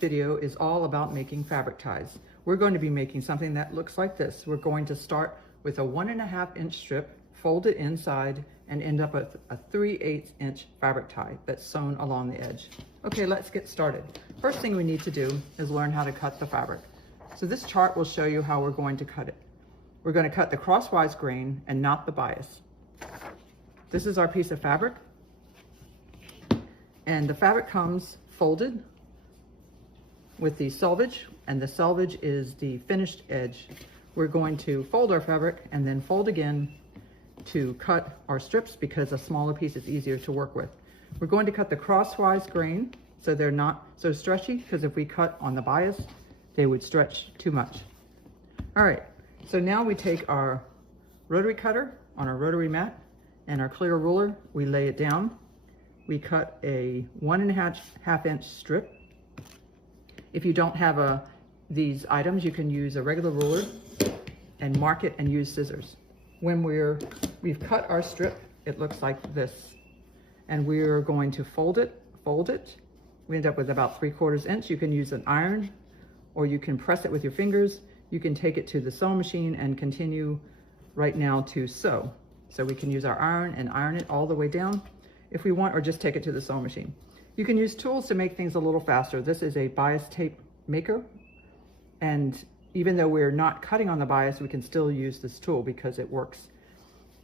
Video is all about making fabric ties. We're going to be making something that looks like this. We're going to start with a 1.5 inch strip, fold it inside, and end up with a 3/8 inch fabric tie that's sewn along the edge. Okay, let's get started. First thing we need to do is learn how to cut the fabric. So this chart will show you how we're going to cut it. We're going to cut the crosswise grain and not the bias. This is our piece of fabric, and the fabric comes folded with the selvage, and the selvage is the finished edge. We're going to fold our fabric and then fold again to cut our strips because a smaller piece is easier to work with. We're going to cut the crosswise grain so they're not so stretchy, because if we cut on the bias, they would stretch too much. All right, so now we take our rotary cutter on our rotary mat and our clear ruler, we lay it down. We cut a 1.5 inch strip. If you don't have these items, you can use a regular ruler and mark it and use scissors. When we've cut our strip, it looks like this. And we're going to fold it. We end up with about 3/4 inch. You can use an iron, or you can press it with your fingers. You can take it to the sewing machine and continue right now to sew. So we can use our iron and iron it all the way down if we want, or just take it to the sewing machine. You can use tools to make things a little faster. This is a bias tape maker, and even though we're not cutting on the bias, we can still use this tool because it works.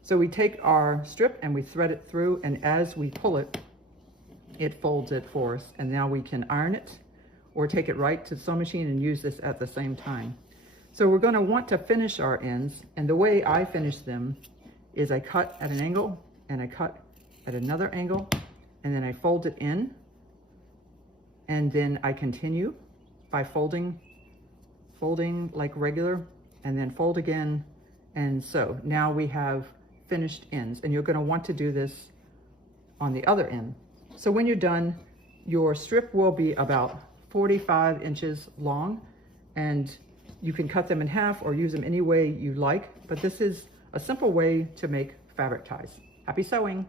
So we take our strip and we thread it through, and as we pull it, it folds it for us. And now we can iron it or take it right to the sewing machine and use this at the same time. So we're going to want to finish our ends, and the way I finish them is I cut at an angle and I cut at another angle, and then I fold it in, and then I continue by folding like regular, and then fold again. And so now we have finished ends, and you're going to want to do this on the other end. So when you're done, your strip will be about 45 inches long, and you can cut them in half or use them any way you like, but this is a simple way to make fabric ties. Happy sewing!